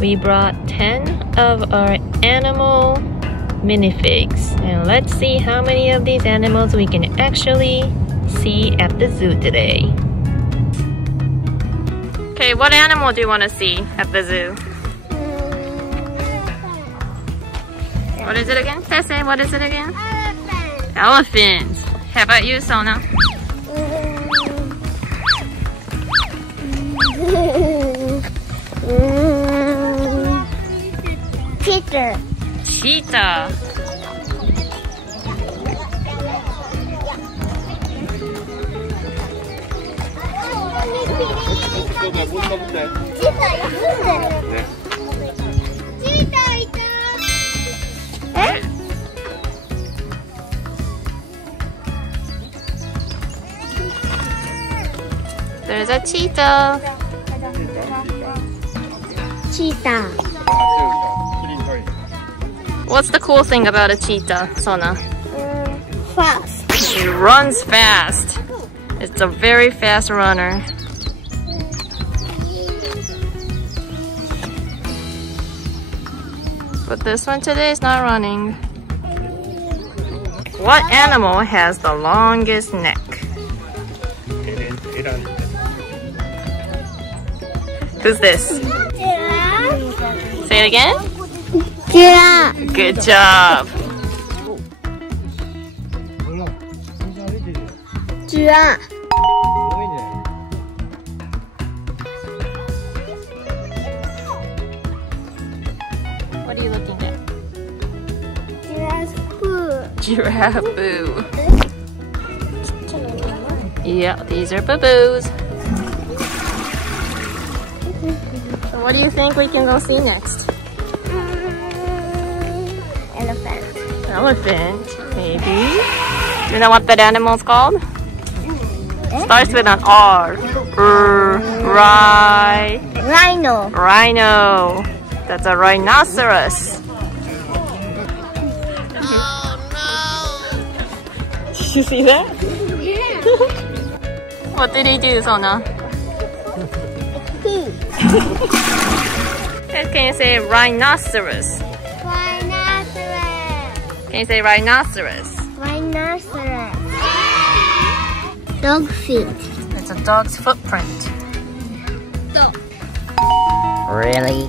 we brought 10 of our animal minifigs, and let's see how many of these animals we can actually see at the zoo today. Okay, what animal do you want to see at the zoo? What is it again? Tesse, what is it again? Elephant. How about you, Sona? Cheetah. Cheetah. There's a cheetah. Cheetah. What's the cool thing about a cheetah, Sona? Fast. It runs fast. It's a very fast runner. But this one today is not running. What animal has the longest neck? Who's this? Giraffe. Say it again. Giraffe. Good job. Giraffe. What are you looking at? Giraffe poo. Giraffe boo. Yeah, these are boo-boos. So what do you think we can go see next? Elephant. Elephant, maybe. You know what that animal's called? Starts with an R. Rhino. Rhino. That's a rhinoceros. Oh Did you see that? no. What did he do, Sona? Can you say rhinoceros? Rhinoceros. Can you say rhinoceros? Rhinoceros. Dog feet. It's a dog's footprint. Dog. Really?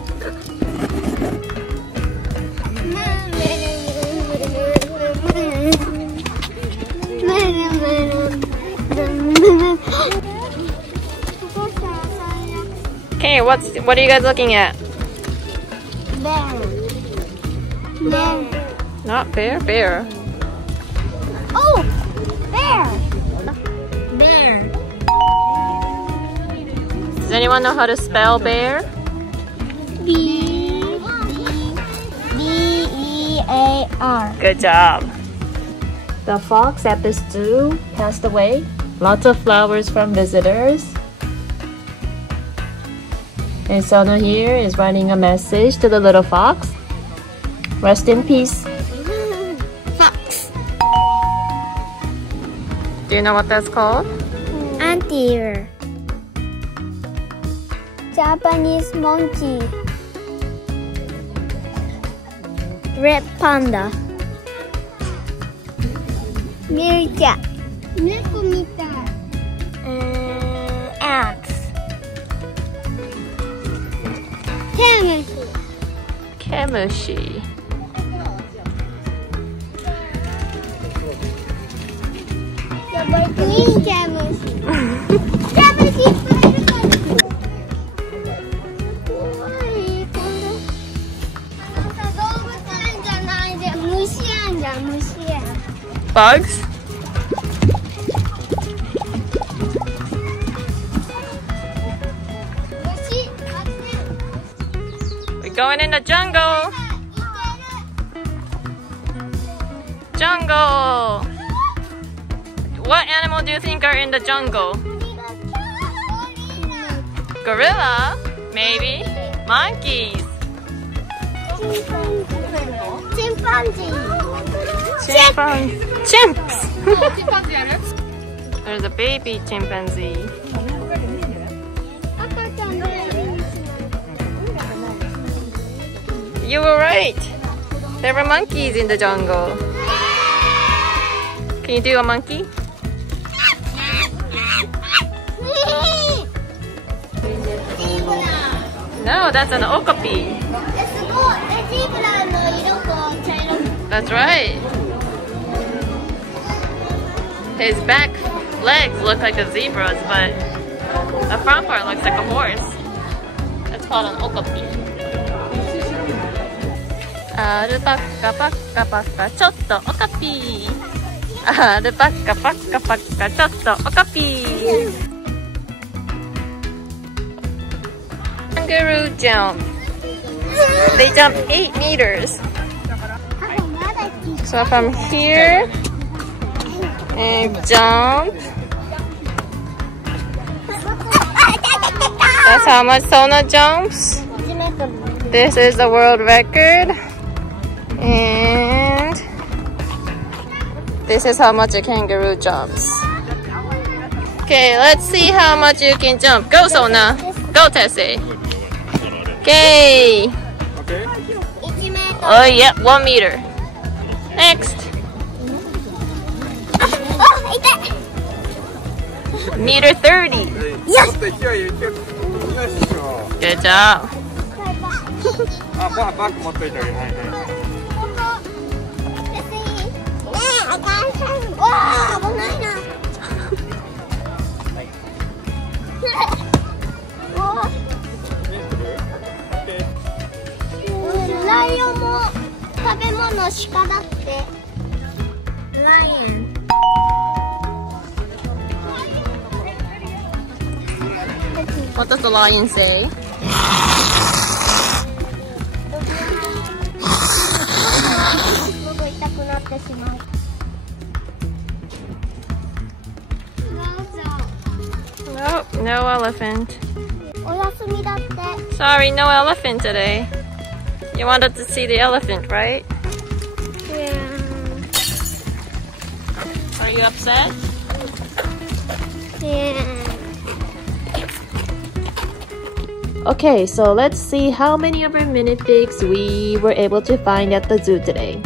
Okay, what are you guys looking at? Bear. Bear. Not bear, bear. Oh! Bear! Bear. Does anyone know how to spell bear? B-E-A-R. Good job. The fox at the zoo passed away. Lots of flowers from visitors. And Sona here is writing a message to the little fox. Rest in peace. Fox. Do you know what that's called? Anteater. Japanese monkey. Red panda. Meerkat. Neko mitai. Ants. Kemushi. Green kemushi. Kemushi. 動物園じゃないで虫園じゃん虫園。 Bugs? We're going in the jungle. Jungle. What animal do you think are in the jungle? Gorilla? Maybe. Monkeys. Chimpanzee. Chimps. There's a baby chimpanzee. You were right. There were monkeys in the jungle. Can you do a monkey? No, that's an okapi. That's right. His back legs look like a zebra's, but the front part looks like a horse. That's called an okapi. アルパカパッカパッカちょっとオカピー。アルパカパッカパッカちょっとオカピー。Kangaroo jump. They jump 8 meters. So from here and jump. That's how much Sona jumps. This is the world record. And this is how much a kangaroo jumps. Okay, let's see how much you can jump. Go, Sona. Go, Tessie. Okay. Oh, yeah, 1 meter. Next. Meter 30. Yes. Good job. What does the lion say? Nope, no elephant. Sorry, no elephant today. You wanted to see the elephant, right? Yeah. Are you upset? Yeah. Okay, so let's see how many of our minifigs we were able to find at the zoo today.